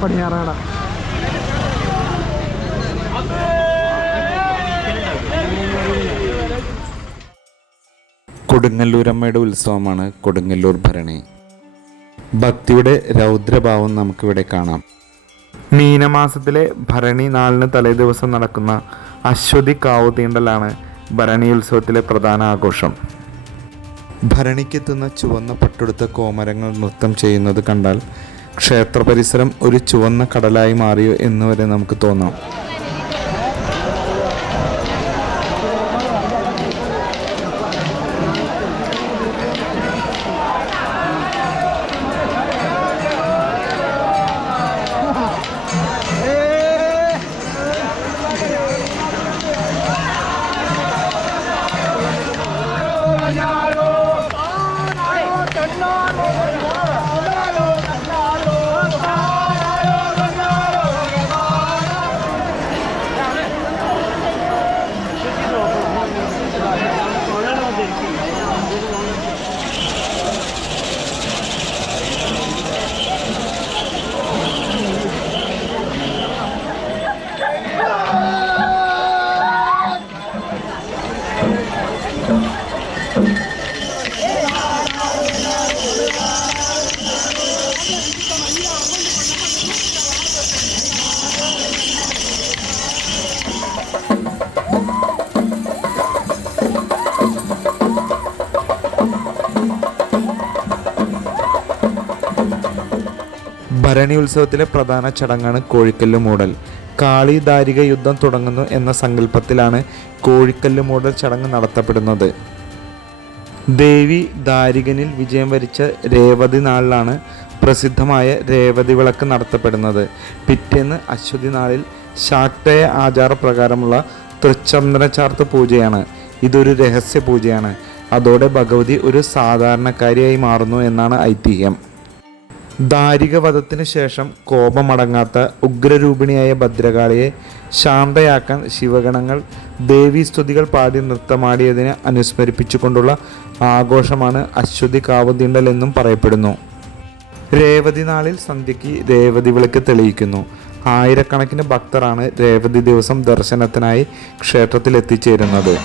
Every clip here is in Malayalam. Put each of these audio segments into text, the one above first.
പടിഞ്ഞാറങ്ങാട. കൊടുങ്ങല്ലൂരമ്മയുടെ ഉത്സവമാണ് കൊടുങ്ങല്ലൂർ ഭരണി. ഭക്തിയുടെ രൗദ്രഭാവം നമുക്കിവിടെ കാണാം. മീനമാസത്തിലെ ഭരണി നാളിന് തലേ ദിവസം നടക്കുന്ന അശ്വതി കാവുതീണ്ടലാണ് ഭരണി ഉത്സവത്തിലെ പ്രധാന ആഘോഷം. ഭരണിക്കെത്തുന്ന ചുവന്ന പട്ടുടുത്ത കോമരങ്ങൾ നൃത്തം ചെയ്യുന്നത് കണ്ടാൽ ക്ഷേത്ര പരിസരം ഒരു ചുവന്ന കടലായി മാറിയോ എന്നുവരെ നമുക്ക് തോന്നാം. ഭരണി ഉത്സവത്തിലെ പ്രധാന ചടങ്ങാണ് കോഴിക്കല്ല് മൂടൽ. കാളി ദാരിക യുദ്ധം തുടങ്ങുന്നു എന്ന സങ്കല്പത്തിലാണ് കോഴിക്കല്ല് മൂടൽ ചടങ്ങ് നടത്തപ്പെടുന്നത്. ദേവി ദാരികനിൽ വിജയം വരിച്ച രേവതി നാളിലാണ് പ്രസിദ്ധമായ രേവതി വിളക്ക് നടത്തപ്പെടുന്നത്. പിറ്റേന്ന് അശ്വതി നാളിൽ ശാക്തേയ ആചാരപ്രകാരമുള്ള തൃച്ചന്ദനചാർത്ത് പൂജയാണ്. ഇതൊരു രഹസ്യ പൂജയാണ്. അതോടെ ഭഗവതി ഒരു സാധാരണക്കാരിയായി മാറുന്നു എന്നാണ് ഐതിഹ്യം. ദാരിക വധത്തിന് ശേഷം കോപമടങ്ങാത്ത ഉഗ്രരൂപിണിയായ ഭദ്രകാളിയെ ശാന്തയാക്കാൻ ശിവഗണങ്ങൾ ദേവീസ്തുതികൾ പാടി നൃത്തമാടിയതിനെ അനുസ്മരിപ്പിച്ചുകൊണ്ടുള്ള ആഘോഷമാണ് അശ്വതി കാവുതീണ്ടൽ എന്നും പറയപ്പെടുന്നു. രേവതി നാളിൽ സന്ധ്യയ്ക്ക് രേവതി വിളക്ക് തെളിയിക്കുന്നു. ആയിരക്കണക്കിന് ഭക്തരാണ് രേവതി ദിവസം ദർശനത്തിനായി ക്ഷേത്രത്തിൽ എത്തിച്ചേരുന്നത്.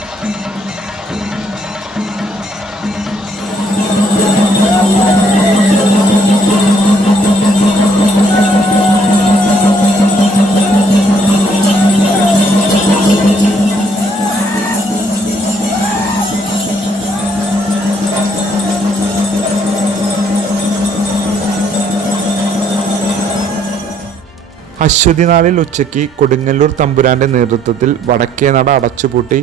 അശ്വതി നാളിൽ ഉച്ചയ്ക്ക് കൊടുങ്ങല്ലൂർ തമ്പുരാന്റെ നേതൃത്വത്തിൽ വടക്കേ നട അടച്ചുപൂട്ടി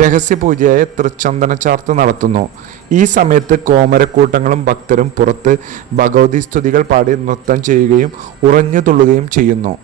രഹസ്യപൂജയായ തൃച്ചന്ദനചാർത്ത് നടത്തുന്നു. ഈ സമയത്ത് കോമരക്കൂട്ടങ്ങളും ഭക്തരും പുറത്ത് ഭഗവതി സ്തുതികൾ പാടി നൃത്തം ചെയ്യുകയും ഉറഞ്ഞു തുള്ളുകയും ചെയ്യുന്നു.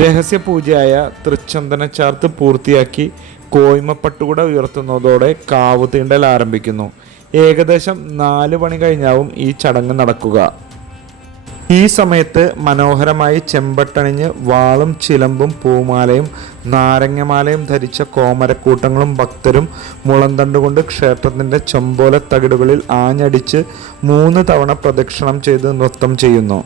രഹസ്യപൂജയായ തൃച്ചന്ദനചാർത്ത് പൂർത്തിയാക്കി കോയ്മപ്പട്ടുകുട ഉയർത്തുന്നതോടെ കാവുതീണ്ടൽ ആരംഭിക്കുന്നു. ഏകദേശം 4 മണി കഴിഞ്ഞാവും ഈ ചടങ്ങ് നടക്കുക. ഈ സമയത്ത് മനോഹരമായി ചെമ്പട്ടണിഞ്ഞ് വാളും ചിലമ്പും പൂമാലയും നാരങ്ങമാലയും ധരിച്ച കോമരക്കൂട്ടങ്ങളും ഭക്തരും മുളന്തണ്ടുകൊണ്ട് ക്ഷേത്രത്തിൻ്റെ ചൊമ്പോല തകിടുകളിൽ ആഞ്ഞടിച്ച് 3 തവണ പ്രദക്ഷിണം ചെയ്ത് നൃത്തം ചെയ്യുന്നു.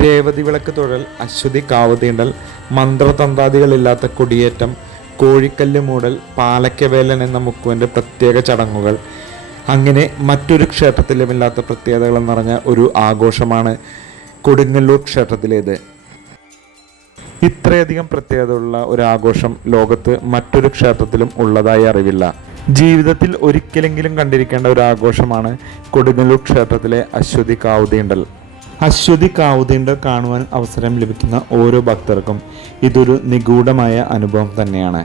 രേവതി വിളക്ക് തൊഴൽ, അശ്വതി കാവ് തീണ്ടൽ, മന്ത്രതന്ത്രാദികളില്ലാത്ത കൊടിയേറ്റം, കോഴിക്കല്ല് മൂടൽ, പാലക്കവേലൻ എന്ന മുക്കുവൻ്റെ പ്രത്യേക ചടങ്ങുകൾ, അങ്ങനെ മറ്റൊരു ക്ഷേത്രത്തിലുമില്ലാത്ത പ്രത്യേകതകൾ നിറഞ്ഞ ഒരു ആഘോഷമാണ് കൊടുങ്ങല്ലൂർ ക്ഷേത്രത്തിലേത്. ഇത്രയധികം പ്രത്യേകതയുള്ള ഒരു ആഘോഷം ലോകത്ത് മറ്റൊരു ക്ഷേത്രത്തിലും ഉള്ളതായി അറിവില്ല. ജീവിതത്തിൽ ഒരിക്കലെങ്കിലും കണ്ടിരിക്കേണ്ട ഒരു ആഘോഷമാണ് കൊടുങ്ങല്ലൂർ ക്ഷേത്രത്തിലെ അശ്വതി കാവുതീണ്ടൽ. അശ്വതി കാവുതീണ്ടൽ കാണുവാൻ അവസരം ലഭിക്കുന്ന ഓരോ ഭക്തർക്കും ഇതൊരു നിഗൂഢമായ അനുഭവം തന്നെയാണ്.